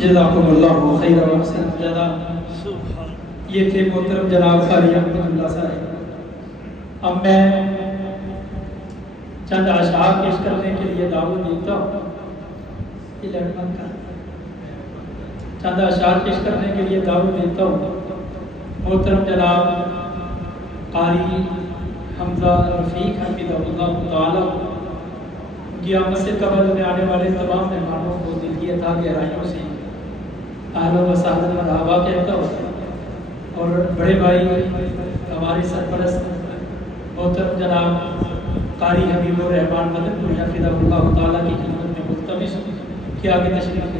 جزاکم اللہ خیر و احسن جزا۔ یہ تھے محترم جناب قاری احمد اللہ صاحب۔ اب میں چند اشعار پیش کرنے کے لیے دعوت دیتا ہوں۔ یہ لڑکن کا چند اشعار پیش کرنے کے لیے دعوت دیتا ہوں۔ محترم جناب قاری حمزہ رفیق حفظہ اللہ تعالی کی آمد سے قبل میں آنے والے تمام مہمانوں کو دل کی عطا گہرائیوں سے اہلا و سہلا مرحبا کہتا ہوں، اور بڑے بھائی ہمارے سرپرست محترم جناب قاری حبیب الرحمان مدن پوری حفظہ اللہ تعالیٰ کی خدمت میں ملتمس ہوں کہ آگے تشریف لے۔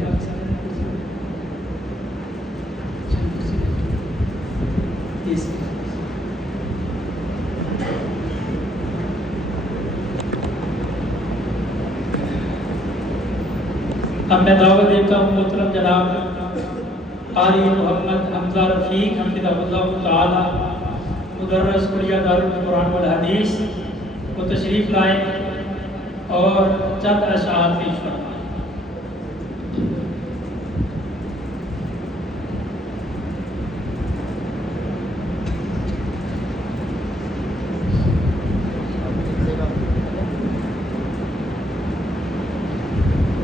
اب میں دعوت دیتا ہوں محترم جناب قاری محمد حمزہ رفیق حفظہ اللہ تعالی مدرس کلیہ دارالقرآن والحدیث کو تشریف لائیں اور چند اشعار پیش فرمائیں۔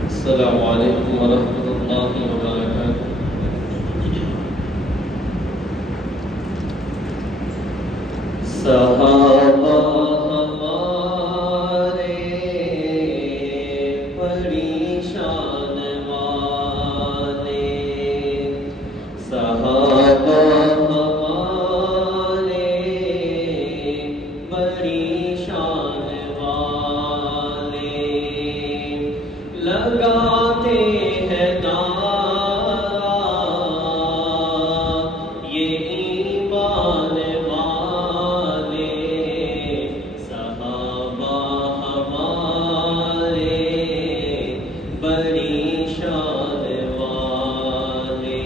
السلام علیکم ورحمۃ اللہ وبرکاتہ۔ صحابہ ہمارے بڑی شان والے، صحابہ ہمارے بڑی شان والے، لگاتے ہیں نعرہ یہ ایمان والے، صحابہ ہمارے بڑی شان والے،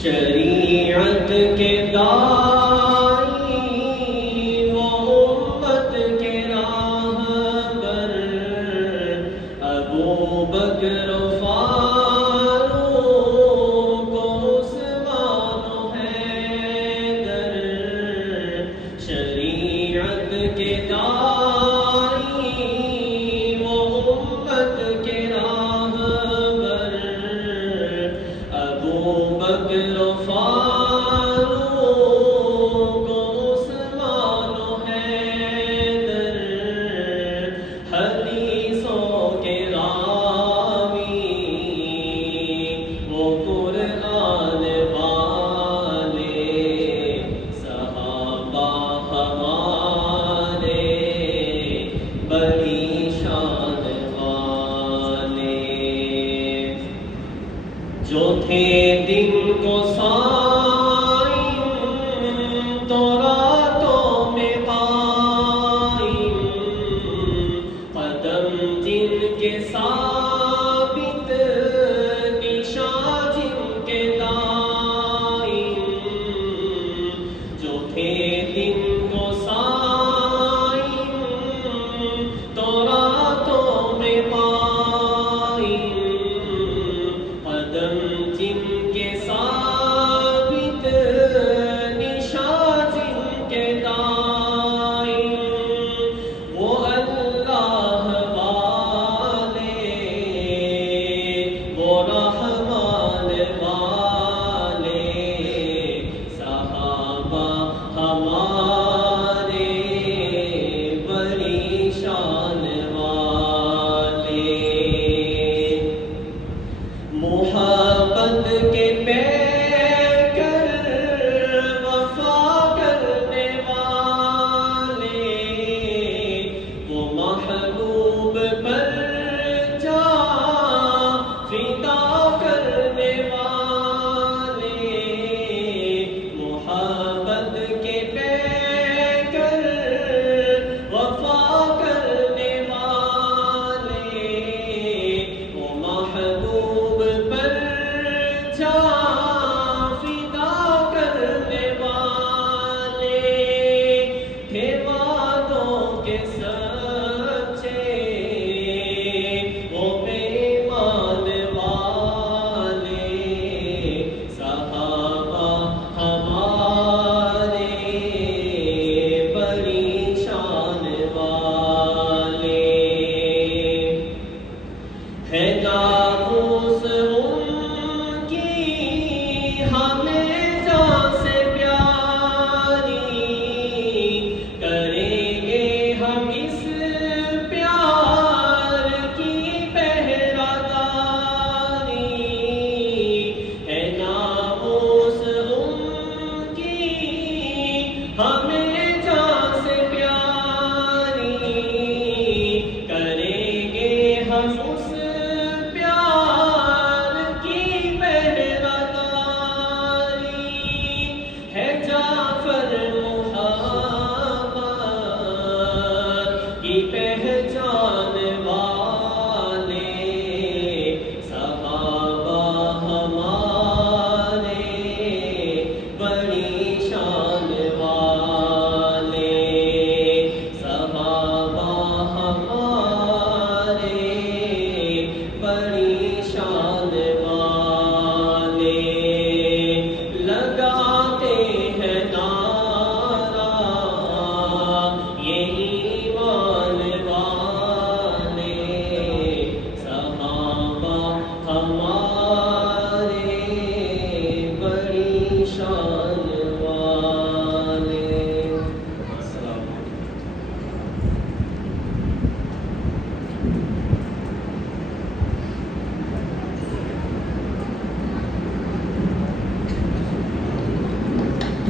شریعت کے داعی وہ امت کے راہبر، ابو بکر و فاروق و عثمان و حیدر، شریعت کے داعی وہ امت کے راہبر، ابو بکر و فاروق و عثمان و حیدر، حدیثوں کے راوی وہ قرآن والے، صحابہ ہمارے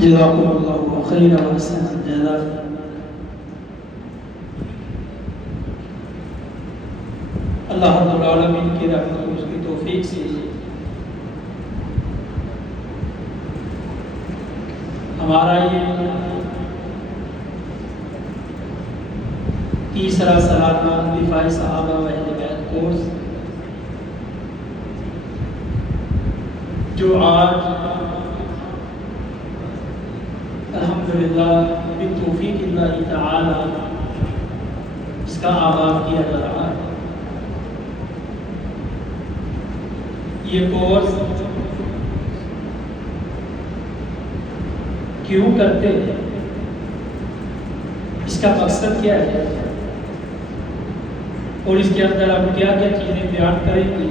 جزاکم اللہ خیر و احسن الجزاء۔ اللہ رب العالمین کی رحمت اور اس کی توفیق سے ہمارا یہ تیسرا سالانہ دفاع صحابہ و اہل بیت کورس جو آج الحمدللہ بتوفیق اللہ تعالی اس کا آغاز کیا جا رہا ہے۔ یہ کورس کیوں کرتے ہیں، اس کا مقصد کیا ہے اور اس کے اندر ہم کیا کیا چیزیں بیان کریں گے،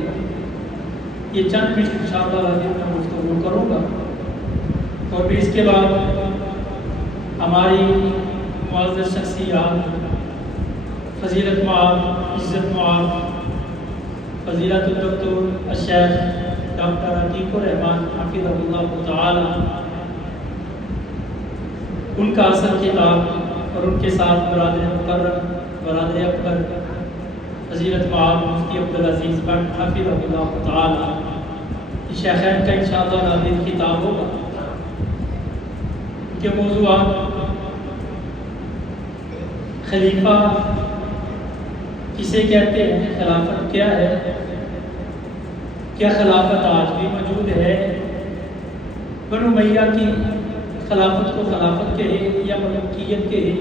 یہ چند منٹ انشاءاللہ العزیز میں گفتگو کروں گا، اور پھر اس کے بعد ہماری معزز شخصیات فضیلت معاذ، عزت معاذ، فضیلت الدکتور الشیخ ڈاکٹر عتیق الرحمان حفظہ اللہ تعالی، ان کا اصل خطاب اور ان کے ساتھ برادر مکرم برادر اکبر فضیلت معاذ مفتی عبدالعزیز بٹ حفظہ اللہ تعالی، شیخین کا انشاءاللہ العزیز خطاب ہوگا۔ ان کے موضوعات خلیفہ کسے کہتے ہیں، خلافت کیا ہے، کیا خلافت آج بھی موجود ہے، بنو امیہ کی خلافت کو خلافت کہے یا ملوکیت کہے،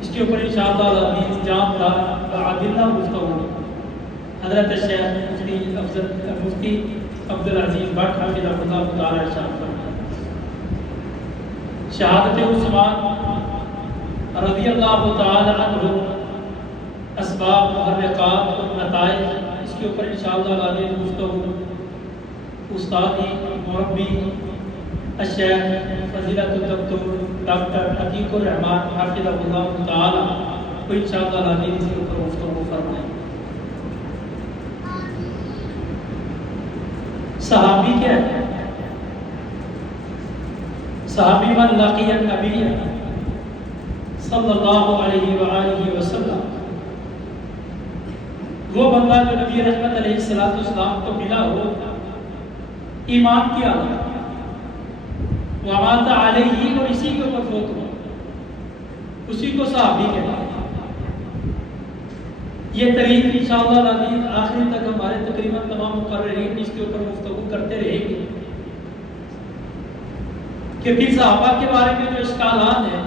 اس کے اوپر انشاءاللہ العزیز جامدار عادلہ گفتگو حضرت شیخ مفتی عبدالعزیز بٹ حفظہ اللہ تعالی ارشاد فرمائیں۔ شہادت عثمان رضی اللہ تعالی عنہ، اسباب، محرکات اور نتائج، اس کے اوپر انشاءاللہ العزیز گفتگو استادی مربی الشیخ فضیلت الدکتور ڈاکٹر عتیق الرحمان حفظہ اللہ تعالی کو انشاءاللہ العزیز اس کے اوپر گفتگو فرمائیں۔ صحابی کیا ہے؟ صحابی من لقی النبی صلی اللہ علیہ وآلہ وسلم، وہ بندہ جو نبی رحمت علیہ السلام کو ملا ہو، ایمان کیا ہو، وَمَاتَ عَلَيْهِ، اور اسی کے اوپر فوت ہو، اسی کو صحابی کہتے ہیں۔ یہ طریق انشاءاللہ العزیز آخری تک ہمارے تقریباً تمام مقررین اس کے اوپر گفتگو کرتے رہیں گے کہ پھر صحابہ کے بارے میں جو اشکالات ہیں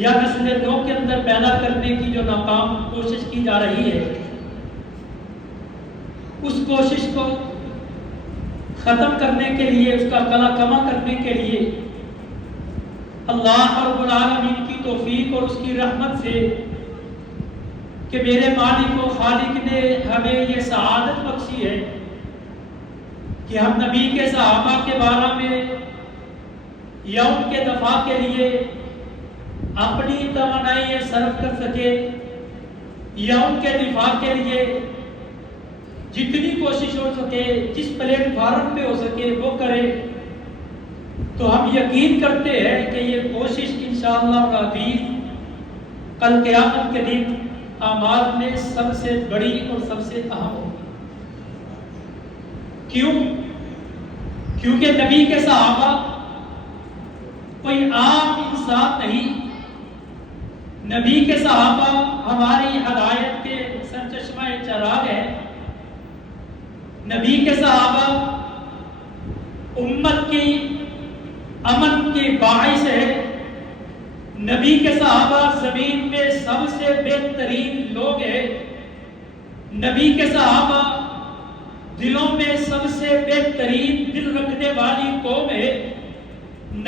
یا نسل نو کے اندر پیدا کرنے کی جو ناکام کوشش کی جا رہی ہے، اس کوشش کو ختم کرنے کے لیے، اس کا کلا کما کرنے کے لیے اللہ رب العالمین کی توفیق اور اس کی رحمت سے کہ میرے مالک و خالق نے ہمیں یہ سعادت بخشی ہے کہ ہم نبی کے صحابہ کے بارے میں یا ان کے دفاع کے لیے اپنی توانائی صرف کر سکے یا ان کے دفاع کے لیے جتنی کوشش ہو سکے، جس پلیٹ فارم پہ ہو سکے وہ کرے، تو ہم یقین کرتے ہیں کہ یہ کوشش انشاءاللہ العزیز کل قیامت کے دن اعمال میں سب سے بڑی اور سب سے اہم ہوگی۔ کیوں؟ کیونکہ نبی کے صحابہ کوئی عام انسان نہیں، نبی کے صحابہ ہماری ہدایت کے سرچشمہ چراغ ہیں، نبی کے صحابہ امت کی امن کے باعث ہے، نبی کے صحابہ زمین میں سب سے بہترین لوگ ہیں، نبی کے صحابہ دلوں میں سب سے بہترین دل رکھنے والی قوم ہے،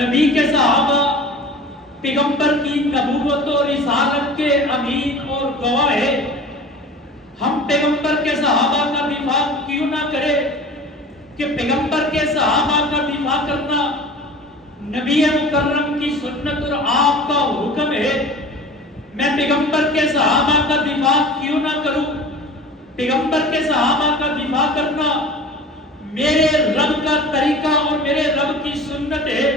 نبی کے صحابہ پیغمبر کی نبوت اور رسالت کے امین اور گواہ ہے۔ ہم پیغمبر کے صحابہ کا دفاع کیوں نہ کرے کہ پیغمبر کے صحابہ کا دفاع کرنا نبی مکرم کی سنت اور آپ کا حکم ہے۔ میں پیغمبر کے صحابہ کا دفاع کیوں نہ کروں؟ پیغمبر کے صحابہ کا دفاع کرنا میرے رب کا طریقہ اور میرے رب کی سنت ہے،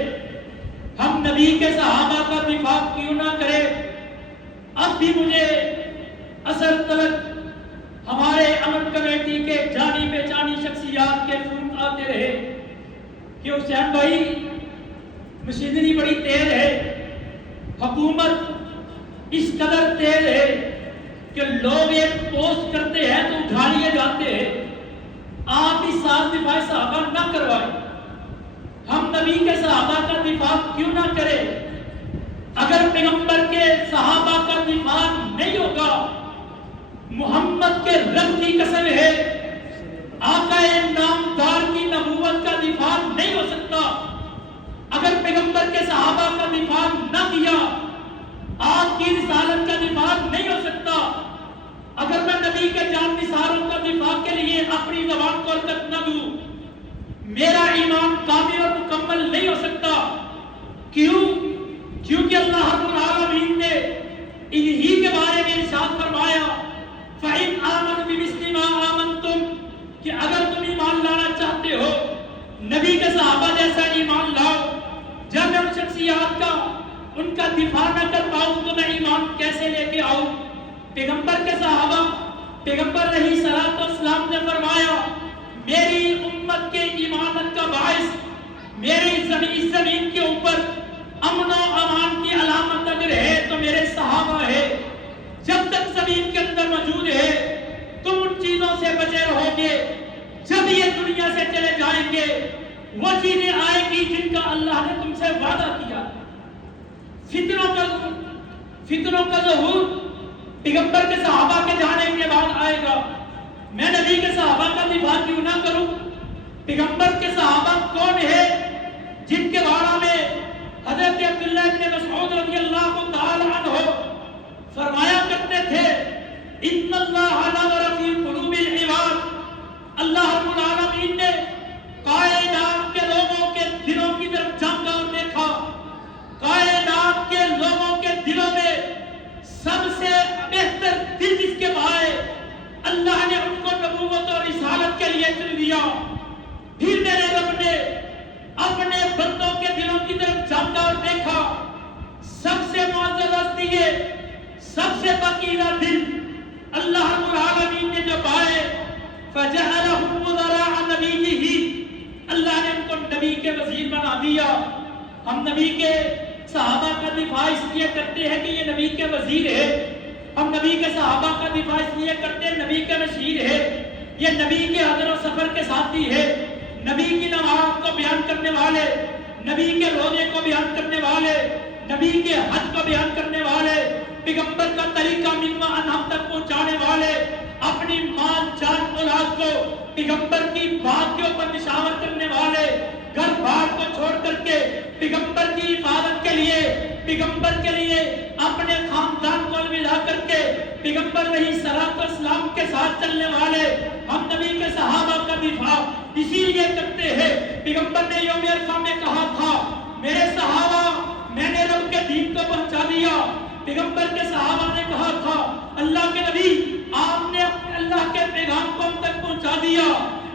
ہم نبی کے صحابہ کا دفاع کیوں نہ کرے؟ اب بھی مجھے اثر تلک ہمارے امن کمیٹی کے جانی پہچانی شخصیات کے فون آتے رہے کہ حسین بھائی مشینری بڑی تیز ہے، حکومت اس قدر تیز ہے کہ لوگ ایک پوسٹ کرتے ہیں تو اٹھا لیے جاتے ہیں، آپ اس ساتھ دفاع صحابہ نہ کروائیں، ہم نبی کے صحابہ کا دفاع کیوں نہ کریں؟ اگر پیغمبر کے صحابہ کا دفاع نہیں ہوگا، محمد کے رب کی قسم ہے آقا نامدار کی نبوت کا دفاع نہیں ہو سکتا۔ اگر پیغمبر کے صحابہ کا دفاع نہ کیا، آپ کی رسالت کا دفاع نہیں ہو سکتا۔ اگر میں نبی کے جان نثاروں کا دفاع کے لیے اپنی زبان کو حرکت نہ دوں، میرا ایمان کامل اور مکمل نہیں ہو سکتا۔ کیوں؟ کیونکہ اللہ رب العالمین نے انہی کے بارے میں ارشاد فرمایا فَإِنْ آمَنُوا بِمِثْلِ مَا آمَنْتُمْ، کہ اگر تم ایمان لانا چاہتے ہو نبی کے صحابہ جیسا ایمان لاؤ۔ جب میں ان شخصیات کا ان کا دفاع نہ کر پاؤں تو میں ایمان کیسے لے کے آؤں؟ پیغمبر کے صحابہ، پیغمبر علیہ الصلوۃ والسلام نے فرمایا میری امت کے ایمانت کا باعث، میری اس زمین کے اوپر امن و امان کی علامت اگر ہے تو میرے صحابہ ہے۔ جب تک زمین کے اندر موجود ہے تم ان چیزوں سے بچے رہو گے، جب یہ دنیا سے چلے جائیں گے وہ چیزیں آئیں گی جن کا اللہ نے تم سے وعدہ کیا۔ فتنوں کا ظہور پیغمبر کے صحابہ کے جانے کے بعد آئے گا۔ میں نبی کے صحابہ کا دفاع کیوں نہ کروں؟ پیغمبر کے صحابہ کون ہے جن کے بارے میں حضرت عبداللہ بن مسعود رضی اللہ تعالی عنہ فرمایا کرتے تھے ان اللہ نظر فی قلوب العباد، اللہ رب العالمین نے کائنات کے لوگوں کے دلوں کی طرف جھانکا اور دیکھا، کائنات کے لوگوں کے دلوں میں سب سے بہتر دل جس کے پائے اللہ نے ان کو نبوت اور رسالت کے لیے چن لیا۔ پھر میرے رب نے اپنے بندوں کے دلوں کی طرف جھانکا اور دیکھا، سب سے معزز ہستی ہے، سب سے پاکیزہ دل اللہ رب العالمین نے جو پائے فَجَعَلَهُمْ وُزَرَاءَ نَبِيِّهِ، اللہ نے ان کو نبی کے وزیر بنا دیا۔ ہم نبی کے صحابہ کا دفاع اس لیے کرتے ہیں کہ یہ نبی کے وزیر ہے، ہم نبی کے صحابہ کا دفاع اس لیے کرتے ہیں نبی کے مشیر ہے، یہ نبی کے حضر و سفر کے ساتھی ہے، نبی کی نماز کو بیان کرنے والے، نبی کے روزے کو بیان کرنے والے، نبی کے حج کو بیان کرنے والے، پیغمبر کا طریقہ مما ہم تک پہنچانے والے، اپنی مال جان اولاد کو پیغمبر کی بات کے اوپر نشاور کرنے والے، گھر بار کو چھوڑ کر کے پیغمبر کی حفاظت کے لیے، پیغمبر کے لیے اپنے خاندان کو الوداع کر کے پیغمبر علیہ الصلوۃ والسلام کے ساتھ چلنے والے، ہم نبی کے صحابہ کا دفاع اسی لیے کرتے ہیں۔ پیغمبر نے یوم عرفہ میں کہا تھا میرے صحابہ میں نے رب کے دین کو پہنچا دیا۔ پیغمبر کے صحابہ نے کہا تھا اللہ کے نبی آپ نے اللہ کے پیغام کو ہم تک پہنچا دیا۔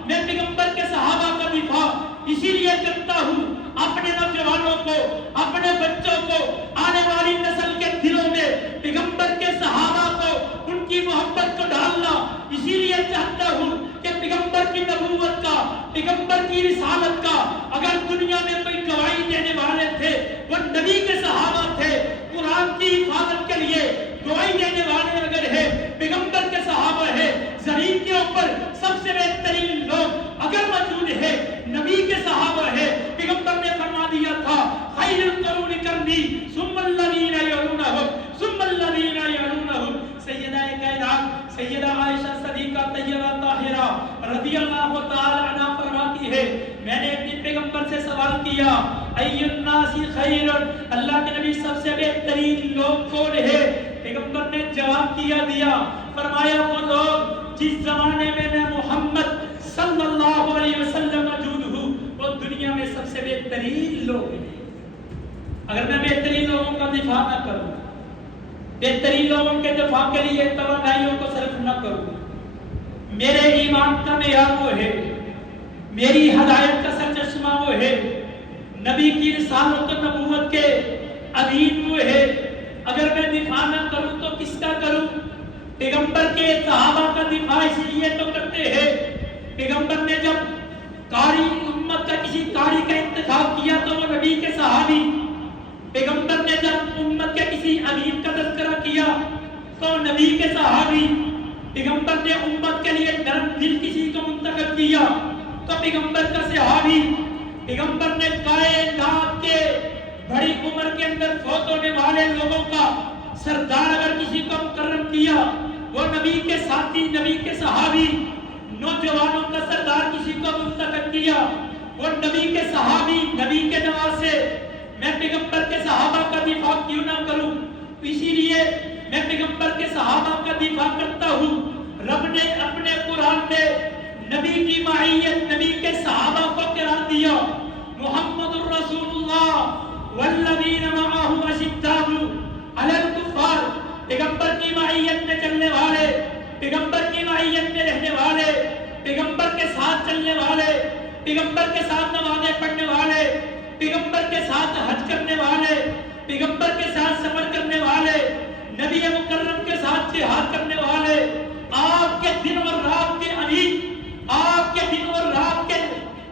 میں پیغمبر کے صحابہ کا دفاع اسی لیے کرتا ہوں، اپنے نوجوانوں کو، اپنے بچوں کو، آنے والی نسل کے دلوں میں پیغمبر کے صحابہ کو ان کی محبت کو ڈالنا اسی لیے چاہتا ہوں کہ پیغمبر کی نبوت کا، پیغمبر کی رسالت کا اگر دنیا میں کوئی گواہی دینے والے تھے وہ نبی کے صحابہ تھے۔ قرآن کی حفاظت کے لیے گواہی دینے والے اگر ہے پیغمبر کے صحابہ ہے۔ زمین کے اوپر سب سے بہترین لوگ اگر موجود ہے نبی کے صحابہ ہے۔ پیغمبر نے فرما دیا تھا خیر القرون قرنی ثم الذین یلونہم ثم الذین یلونہم۔ سیدہ کائنات سیدہ عائشہ صدیقہ طیبہ طاہرہ رضی اللہ تعالی عنہا فرماتی ہے میں نے اپنے پیغمبر سے سوال کیا ای الناس خیر، اللہ کے نبی سب سے بہترین لوگ کون ہے؟ پیغمبر نے جواب دیا فرمایا وہ لوگ جس زمانے میں محمد صلی اللہ علیہ وسلم موجود ہوں وہ دنیا میں سب سے بہترین لوگ ہیں۔ اگر میں بہترین لوگوں کا دفاع نہ کروں، بہترین لوگوں کے دفاع کے لیے توانائیوں کو صرف نہ کروں، میرے ایمان کا معیار وہ ہے، میری ہدایت کا سرچشمہ وہ ہے، نبی کی رسالت و نبوت کے امین وہ ہے۔ اگر میں دفاع نہ کروں تو کس کا کروں؟ پیغمبر کے صحابہ کا دفاع اس لیے تو کرتے ہیں، پیغمبر نے جب قاری امت کا کسی قاری کا انتخاب کیا تو وہ نبی کے صحابی، پیغمبر نے جب امت کے کسی امین کا تذکرہ کیا تو نبی کے صحابی، پیغمبر نے امت کے لیے نرم دل کسی کو منتخب کیا تو پیغمبر کا صحابی، پیغمبر نے کائنات کے بڑی عمر کے اندر فوت ہونے والے لوگوں کا سردار اگر کسی کو مکرم کیا وہ نبی کے ساتھی، نبی کے صحابی، نوجوانوں کا سردار کسی کو منتخب کیا وہ نبی کے صحابی، نبی کے نواسے۔ میں پیغمبر کے صحابہ کا دفاع کیوں نہ کروں؟ اسی لیے میں پیغمبر کے صحابہ کا دفاع کرتا ہوں۔ رب نے اپنے قرآن میں نبی کی معیت، نبی کے صحابہ کو قرار دیا، محمد الرسول اللہ والذین معہ اشداء علی الکفار، پیغمبر کی معیت میں چلنے والے، پیغمبر کی معیت میں رہنے والے، پیغمبر کے ساتھ چلنے والے، پیغمبر کے ساتھ نمازیں پڑھنے والے، پیغمبر کے ساتھ حج کرنے والے، پیغمبر کے ساتھ سفر کرنے والے، نبی مکرم کے ساتھ جہاد کرنے والے، آپ کے دن اور رات کے امین، آپ کے دن اور رات کے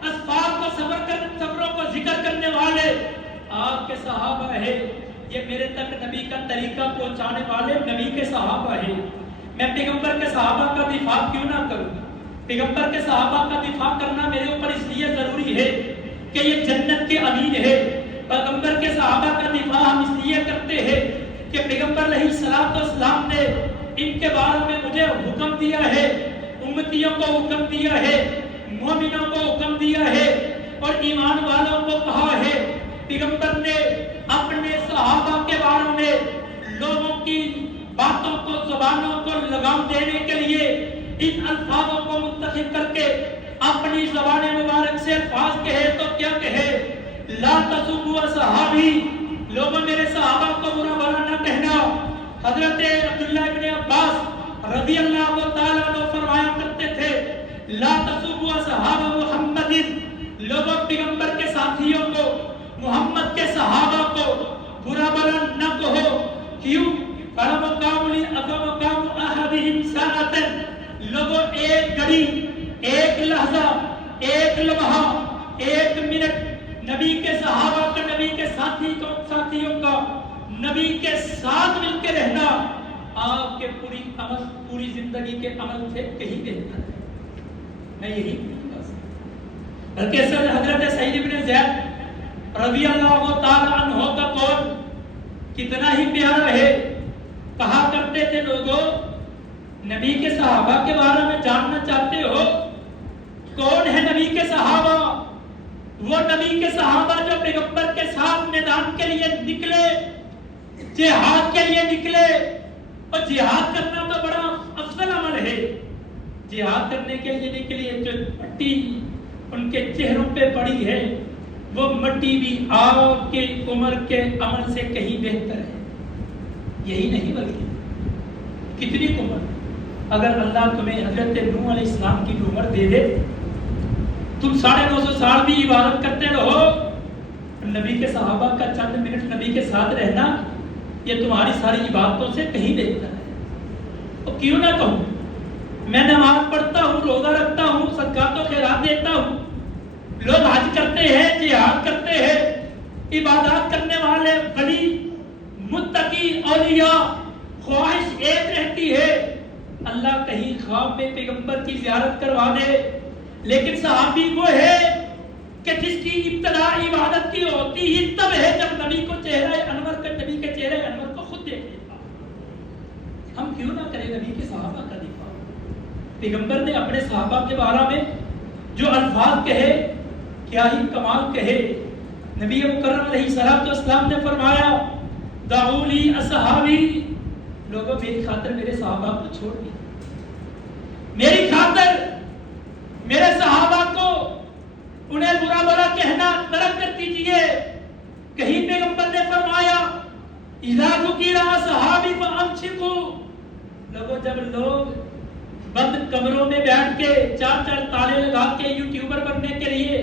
اسفار کو سفروں کو ذکر کرنے والے آپ کے صحابہ ہے۔ یہ میرے تک نبی کا طریقہ پہنچانے والے نبی کے صحابہ ہے۔ میں پیغمبر کے صحابہ کا دفاع کیوں نہ کروں؟ پیغمبر کے صحابہ کا دفاع کرنا میرے اوپر اس لیے ضروری ہے کہ یہ جنت کے امین ہے۔ پیغمبر کے صحابہ کا دفاع ہم اس لیے کرتے ہیں کہ پیغمبر علیہ الصلوۃ والسلام نے ان کے بارے میں مجھے حکم دیا ہے، امتیوں کو حکم دیا ہے، مومنوں کو حکم دیا ہے اور ایمان والوں کو کہا ہے۔ پیغمبر نے اپنے صحابہ کے بارے میں لوگوں کی باتوں کو، زبانوں کو لگام دینے کے لیے ان الفاظوں کو منتخب کر کے اپنی زبان مبارک سے الفاظ کہے تو کیا کہے؟ لا تسبوا اصحابی، لوگوں میرے صحابہ کو برا بھلا نہ کہنا۔ حضرت عبداللہ ابن عباس رضی اللہ تعالیٰ عنہ فرمایا کرتے تھے لا تسبوا اصحاب محمد، لوگوں پیغمبر کے ساتھیوں کو، محمد کے صحابہ کو برا بھلا نہ کہو۔ کیوں؟ لوگوں ایک گھڑی، ایک لحظہ، ایک لمحہ، ایک منٹ نبی کے صحابہ کا، نبی کے ساتھیوں کا نبی کے ساتھ مل کے رہنا آپ کے پوری زندگی کے عمل سے کہیں بہتر ہے۔ میں یہی کہوں گا۔ بلکہ حضرت سعید بن زید رضی اللہ تعالی عنہ کا قول کتنا ہی پیارا ہے۔ کہا کرتے تھے لوگوں نبی کے صحابہ کے بارے میں جاننا چاہتے ہو؟ کون ہے نبی کے صحابہ؟ وہ نبی کے صحابہ جو پیغمبر کے ساتھ میدان کے لیے نکلے، جہاد کے لیے نکلے۔ اور جہاد کرنا تو بڑا افضل عمل ہے۔ جہاد کرنے کے لیے نکلے، جو مٹی ان کے چہروں پہ پڑی ہے وہ مٹی بھی آپ کے عمر کے عمل سے کہیں بہتر ہے۔ یہی نہیں بلکہ کتنی عمر، اگر اللہ تمہیں حضرت نوح علیہ السلام کی عمر دے دے، تم 950 سال بھی عبادت کرتے رہو، نبی کے صحابہ کا چند منٹ نبی کے ساتھ رہنا یہ تمہاری ساری عبادتوں سے کہیں بہتر ہے۔ تو کیوں نہ کہوں؟ میں نماز پڑھتا ہوں، روزہ رکھتا ہوں، صدقات و خیرات دیتا ہوں، لوگ حج کرتے ہیں، جہاد کرتے ہیں، عبادات کرنے والے ولی، متقی، اولیاء، خواہش ایک رہتی ہے اللہ کہیں خواب میں پیغمبر کی زیارت کروا دے۔ لیکن صحابی وہ ہے کہ جس کی ابتدا عبادت کی ہوتی ہی تب ہے جب نبی کو چہرہ انور کا، نبی کے چہرہ انور کو خود دیکھ لیتا۔ ہم کیوں نہ کریں نبی کے صحابہ کا دفاع؟ پیغمبر نے اپنے صحابہ کے بارے میں جو الفاظ کہے کیا ہی کمال کہے۔ نبی مکرم علیہ الصلوۃ والسلام نے فرمایا دعوا لی اصحابی، لوگوں میری خاطر میرے صحابہ کو چھوڑ دی، میری خاطر میرے صحابہ کو انہیں برا برا کہنا ترک کر دیجئے۔ کہیں پیغمبر نے فرمایا اذا ذکر اصحابی فامسکوا، لوگوں جب لوگ بند کمروں میں بیٹھ کے 4 تالے لگا کے یوٹیوبر بننے کے لیے،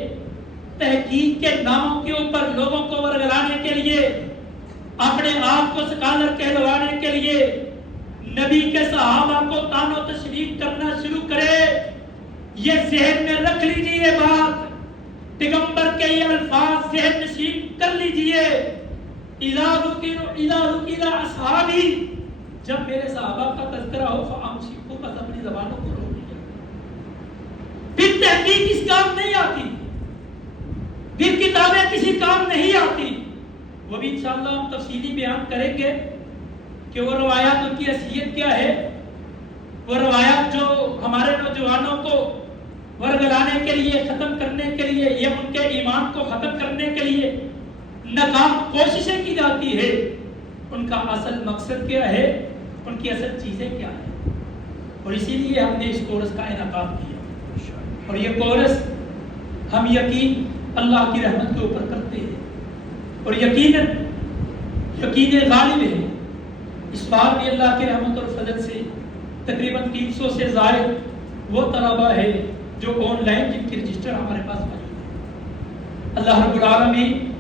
تحقیق کے ناموں کے اوپر لوگوں کو ورگلانے کے لیے، اپنے آپ کو سکالر کہلوانے کے لیے نبی کے صحابہ کو طعن و تشریح کرنا شروع کرے، یہ ذہن میں رکھ لیجئے، یہ بات پیغمبر کے یہ الفاظ ذہن نشین کر لیجئے، اذا ذکر اصحابی، جب میرے صحابہ کا تذکرہ ہو فامسکوا، بس اپنی زبانوں کو روک لیجئے، پھر تحقیق اس کام نہیں آتی، پھر کتابیں کسی کام نہیں آتی۔ وہ بھی انشاءاللہ ہم تفصیلی بیان کریں گے کہ وہ روایات ان کی حیثیت کیا ہے، وہ روایات جو ہمارے نوجوانوں کو ورگلانے کے لیے، ختم کرنے کے لیے، یا ان کے ایمان کو ختم کرنے کے لیے ناکام کوششیں کی جاتی ہے، ان کا اصل مقصد کیا ہے، ان کی اصل چیزیں کیا ہیں۔ اور اسی لیے ہم نے اس کورس کا انعقاد کیا، اور یہ کورس ہم یقین اللہ کی رحمت کے اوپر کرتے ہیں، اور یقین غالب ہے۔ اس بار بھی اللہ کی رحمت اور فضل سے تقریباً 300 سے زائد وہ طلبہ ہے جو آن لائن جن کی رجسٹر ہمارے پاس موجود ہے۔ اللہ رب العالمین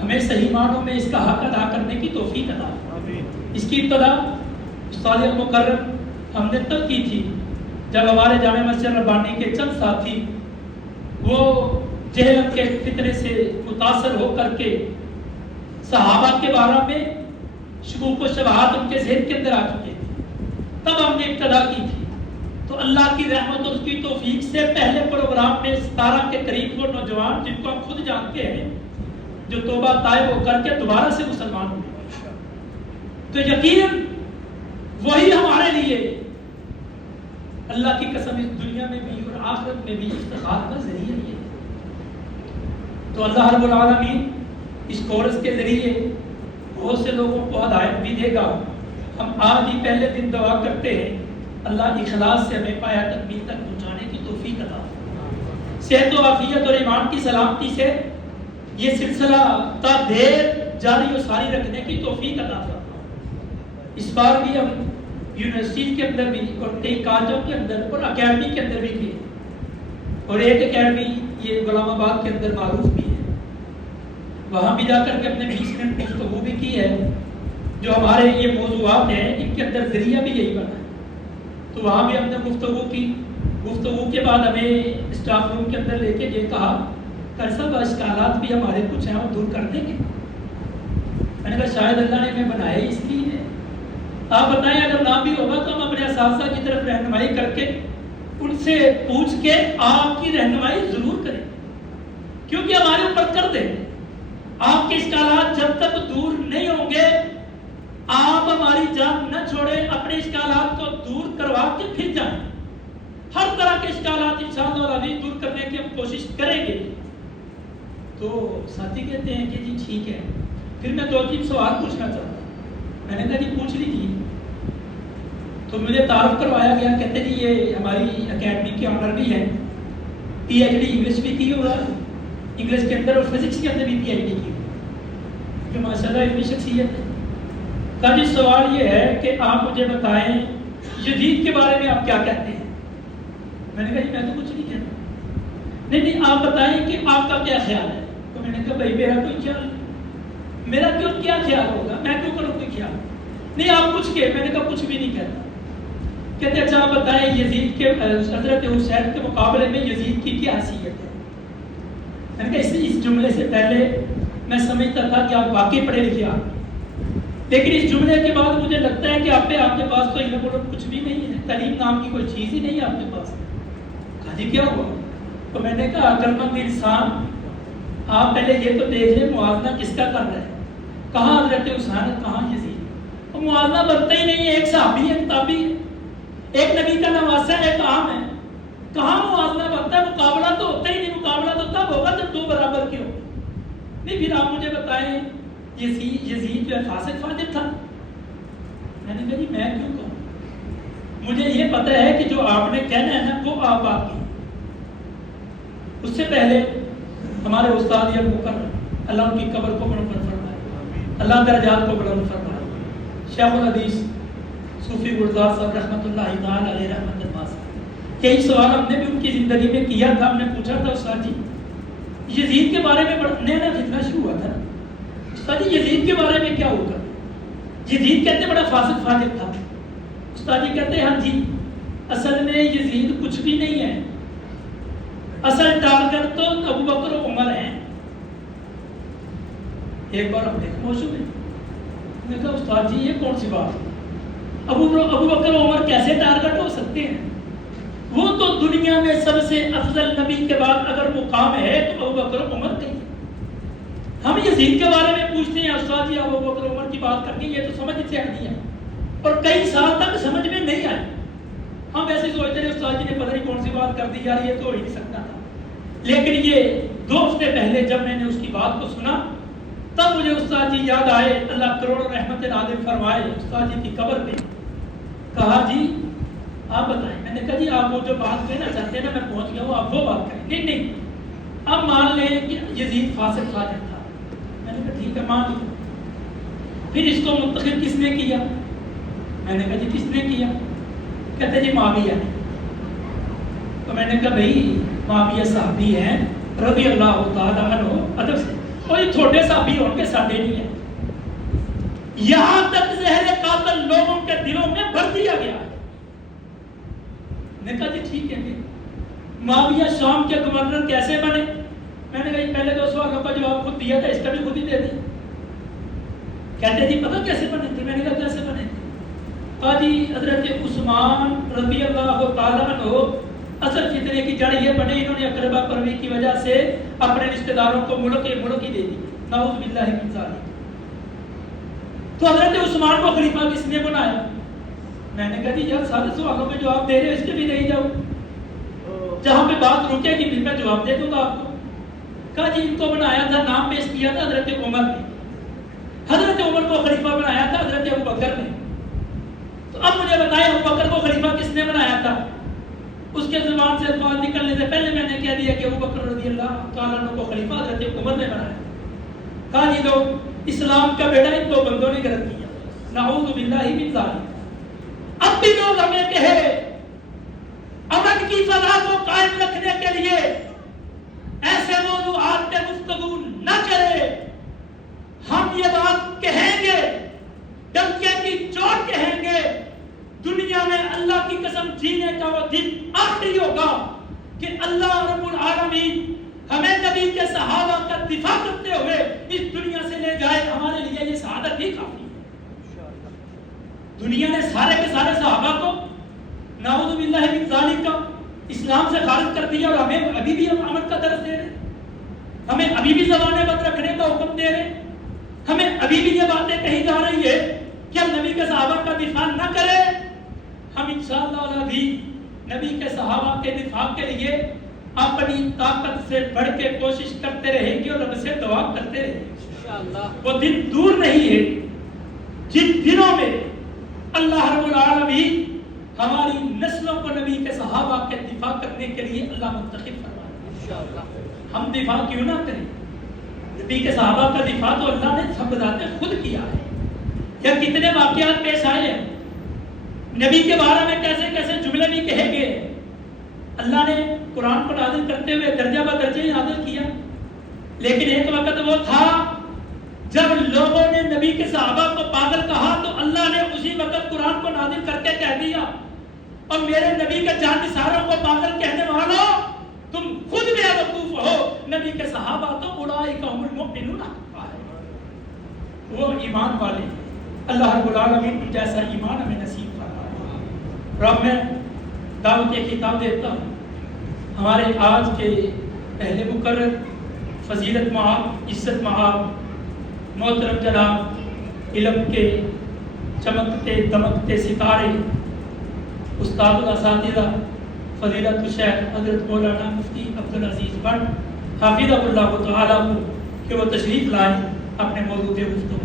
ہمیں صحیح معنوں میں اس کا حق ادا کرنے کی توفیق عطا فرمائے۔ اس کی ابتدا استاد مکرم ہم نے تب کی تھی جب ہمارے جامع مسجد ربانی کے چند ساتھی وہ جہل کے فتنے سے متاثر ہو کر کے صحابہ کے بارے میں شکوک و شبہات ان کے ذہن کے اندر آ چکے تھے، تب ہم نے ابتدا کی تھی۔ تو اللہ کی رحمت اور اس کی توفیق سے پہلے پروگرام میں 17 کے قریب وہ نوجوان جن کو ہم خود جانتے ہیں جو توبہ طائب ہو کر کے دوبارہ سے مسلمان ہوئے، تو یقیناً وہی ہمارے لیے اللہ کی قسم اس دنیا میں بھی اور آخرت میں بھی افتخار کا ذریعہ ہے۔ تو اللہ رب العالمین اس کورس کے ذریعے بہت سے لوگوں کو ہدایت بھی دے گا۔ ہم آج ہی پہلے دن دعا کرتے ہیں اللہ اخلاص سے ہمیں پایا تکمیل تک پہنچانے کی توفیق عطا فرمائے، صحت و عافیت اور ایمان کی سلامتی سے یہ سلسلہ تا دیر جاری و ساری رکھنے کی توفیق عطا فرمائے۔ اس بار بھی ہم یونیورسٹیز کے اندر بھی اور کئی کالجوں کے اندر اور اکیڈمی کے اندر بھی کیے، اور ایک اکیڈمی یہ غلام آباد کے اندر معروف بھی ہے، وہاں بھی جا کر کے اپنے 20 منٹ گفتگو بھی کی ہے۔ جو ہمارے یہ موضوعات ہیں ان کے اندر ذریعہ بھی یہی بنا ہے، تو وہاں بھی ہم نے گفتگو کی۔ گفتگو کے بعد ہمیں اسٹاف روم کے اندر لے کے یہ کہا کہ سب اشکالات بھی ہمارے کچھ ہیں وہ دور کر دیں گے۔ میں نے کہا شاید اللہ نے ہمیں بنایا اس لیے ہے، آپ بتائیں اگر نہ بھی ہوگا تو ہم اپنے اساتذہ کی طرف رہنمائی کر کے ان سے پوچھ کے آپ کی رہنمائی ضرور کریں، کیونکہ ہمارے اوپر کر دیں۔ آپ کے اشکالات جب تک دور نہیں ہوں گے آپ ہماری جان نہ چھوڑیں، اپنے اشکالات کو دور کروا کے پھر جائیں۔ ہر طرح کے اشکالات انشاءاللہ العزیز دور کرنے کی ہم کوشش کریں گے۔ تو ساتھی کہتے ہیں کہ جی ٹھیک ہے، پھر میں 2-3 سوال پوچھنا چاہتا ہوں۔ میں نے کہا جی پوچھ لیجیے۔ تو مجھے تعارف کروایا گیا، کہتے جی یہ ہماری اکیڈمی کے آنر بھی ہیں، پی ایچ ڈی انگلش بھی کی ہوا، انگلش کے اندر اور فزکس کے اندر بھی پی ایچ ڈی کی، جو ماشاءاللہ علمی شخصیت ہے۔ کہا جی سوال یہ ہے کہ آپ مجھے بتائیں یزید کے بارے میں آپ کیا کہتے ہیں؟ میں نے کہا جی میں تو کچھ نہیں کہتا۔ نہیں آپ بتائیں کہ آپ کا کیا خیال ہے؟ تو میں نے کہا بھائی میرا کوئی خیال نہیں، میرا کیا خیال ہوگا، میں کیوں کروں کوئی خیال؟ نہیں آپ کچھ کہ، میں نے کہا کچھ بھی نہیں کہتا۔ کہتے اچھا آپ بتائیں یزید کے حضرت حسین کے مقابلے میں یزید کی کیا حیثیت ہے؟ میں نے کہا اس جملے سے پہلے میں سمجھتا تھا کہ آپ واقعی پڑھے لکھے آپ، لیکن اس جملے کے بعد مجھے لگتا ہے کہ آپ کے پاس تو علم علم کچھ بھی نہیں ہے، تعلیم نام کی کوئی چیز ہی نہیں ہے آپ کے پاس۔ کہا جی کیا ہوا؟ تو میں نے کہا عقلمند انسان آپ پہلے یہ تو دیکھ لیں موازنہ کس کا کر رہے ہیں، کہاں حضرت حسین کہاں یزید؟ وہ موازنہ بنتا ہی نہیں ہے، ایک صحابی ہے، تابعی ہے، ایک نبی کا نواسہ ہے، ایک عام ہے، کہاں موازنہ بنتا ہے؟ مقابلہ تو ہوتا ہی نہیں، مقابلہ تو تب ہوگا جب دو برابر کے ہو۔ نہیں پھر آپ مجھے بتائیں یزید جو ہے فاسق فاجر تھا؟ میں نے کہا جی میں کیوں کہوں، مجھے یہ پتہ ہے کہ جو آپ نے کہنا ہے نا وہ آپ کی۔ اس سے پہلے ہمارے استاد یا مکرم اللہ ان کی قبر کو بلند فرمائے، اللہ درجات کو بلند فرمائے، شیخ الحدیث صوفی گلزار صاحب رحمۃ اللہ تعالی علیہ رحمۃ اللہ، یہی سوال ہم نے بھی ان کی زندگی میں کیا تھا. ہم نے پوچھا تھا استاد جی یزید کے بارے میں نیا فتنہ شروع ہوا تھا نا, استاد جی یزید کے بارے میں کیا ہوگا؟ یزید کہتے بڑا فاسق فاجر تھا. استاد جی کہتے ہاں جی اصل میں یزید کچھ بھی نہیں ہے, اصل ٹارگٹ تو ابو بکر و عمر ہیں. ایک بار ہم نے موضوع میں کہا استاد جی یہ کون سی بات ہے, ابو بکر و عمر کیسے ٹارگٹ ہو سکتے ہیں؟ وہ تو دنیا میں سب سے افضل نبی کے بعد اگر مقام ہے تو ابو بکر و عمر نہیں. ہم یزید کے بارے میں پوچھتے ہیں استاد جی ابو بکر و عمر کی بات کر کے, یہ تو سمجھ سے ہٹی ہے اور کئی سال تک سمجھ میں نہیں آئی. ہم ایسے سوچتے ہیں استاد جی نے پتہ نہیں کون سی بات کر دی یار, یہ تو ہو ہی نہیں سکتا تھا. لیکن یہ 2 ہفتے پہلے جب میں نے اس کی بات کو سنا تب مجھے استاد جی یاد آئے, اللہ کروڑوں رحمت نازل فرمائے استاد جی کی قبر پہ. کہا جی آپ بتائیں. میں نے کہا جی آپ وہ جو بات کہنا چاہتے ہیں نا میں پہنچ گیا ہوں, آپ وہ بات کریں. نہیں اب مان لیں کہ یزید فاسق فاجر تھا. میں نے کہا ٹھیک ہے مان لیں. پھر اس کو منتخب کس نے کیا؟ میں نے کہا جی کس نے کیا؟ کہتے جی معاویہ نے. تو میں نے کہا بھائی معاویہ صحابی ہیں رضی اللہ تعالیٰ عنہ ادب سے, اور یہ چھوٹے صحابی ہوں کے ساتھ نہیں ہے. یہاں تک زہر قاتل لوگوں کے دلوں میں بھر دیا گیا ہے. نے کہا جی ٹھیک ہے جی معاویہ شام کے گورنر کیسے بنے؟ میں نے کہا پہلے 2 سوالوں کا جواب خود دیا تھا, اس کا بھی خود ہی دے دی. کہتے جی پتہ کیسے بنے تھے؟ میں نے کہا کیسے بنے تھے؟ کہا جی حضرت عثمان رضی اللہ تعالیٰ عنہ اصل فتنے کی جڑ یہ بنے, انہوں نے اقربا پروی کی وجہ سے اپنے رشتہ داروں کو ملک ہی دے دی. نعوذ باللہ من ذالک. تو حضرت عثمان کو خلیفہ کس نے بنایا؟ میں نے کہا جی یار سارے سوالوں میں جواب دے رہے اس کے بھی نہیں جاؤ, جہاں پہ بات رکے گی پھر میں جواب دے دوں گا آپ کو. کہا جی ان کو بنایا تھا, نام پیش کیا تھا حضرت عمر نے. حضرت عمر کو خلیفہ بنایا تھا حضرت ابو بکر نے. تو اب مجھے بتائیں ابو بکر کو خلیفہ کس نے بنایا تھا؟ اس کے زبان سے الفاظ نکلنے سے پہلے میں نے کہہ دیا کہ ابو بکر رضی اللہ تعالیٰ عنہ کو خلیفہ حضرت عمر نے بنایا. کہا جی تو اسلام کا بیڑا ان 2 بندوں نے غلط کیا. نعوذ باللہ من ذالک. اب بھی لوگ ہمیں کہے امن کی فضا کو قائم رکھنے کے لیے ایسے موضوعات پہ گفتگو نہ کرے. ہم یہ بات کہیں گے, ڈنکے کی چوٹ کہیں گے, دنیا میں اللہ کی قسم جینے کا وہ دن آخری ہوگا کہ اللہ رب العالمین ہمیں نبی کے صحابہ کا دفاع کرتے ہوئے اس دنیا سے لے جائے. ہمارے لیے یہ سعادت ہی کافی ہے. دنیا نے سارے کے سارے صحابہ کو نعوذ باللہ من ذالک کا اسلام سے خارج کر دیا, اور ہمیں ابھی بھی ہم عمل کا درس دے رہے ہیں, ہمیں ابھی بھی زبانیں بند رکھنے کا حکم دے رہے ہیں, ہمیں ابھی بھی یہ باتیں کہی جا رہی ہے کہ ہم نبی کے صحابہ کا دفاع نہ کریں. ہم انشاءاللہ العزیز نبی کے صحابہ کے دفاع کے لیے اپنی طاقت سے بڑھ کے کوشش کرتے رہیں گے اور رب سے دعا کرتے رہیں گے انشاءاللہ. وہ دن دور نہیں ہے جن دنوں میں اللہ رب العالمین ہماری نسلوں کو نبی کے صحابہ کے دفاع کرنے کے لیے اللہ منتخب فرمائے انشاءاللہ. ہم دفاع کیوں نہ کریں؟ نبی کے صحابہ کا دفاع تو اللہ نے سب ذات خود کیا ہے. یا کتنے واقعات پیش آئے ہیں, نبی کے بارے میں کیسے کیسے جملے بھی کہے گئے. اللہ نے قرآن کو نازل کرتے ہوئے درجہ بہ درجہ نازل کیا, لیکن ایک وقت وہ تھا جب لوگوں نے نبی کے صحابہ کو پاگل کہا تو اللہ نے اسی وقت قرآن کو نازل کر کے کہہ دیا, اور میرے نبی کے جانثاروں کو پاگل کہنے والوں تم خود بے وقوف ہو, نبی کے صحابہ تو اولئک هم المؤمنون وہ ایمان والے. اللہ رب العالمین ان جیسا ایمان ہمیں نصیب فرمائے. رب میں دعوت خطاب دیتا ہوں ہمارے آج کے پہلے مقرر فضیلت مآب عزت مآب محترم جناب علم کے چمکتے دمکتے ستارے استاد الاساتذہ فضیلت الشیخ حضرت مولانا مفتی عبدالعزیز بٹ حافظہ اللہ تعالیٰ کہ وہ تشریف لائیں اپنے موضوع پہ گفتگو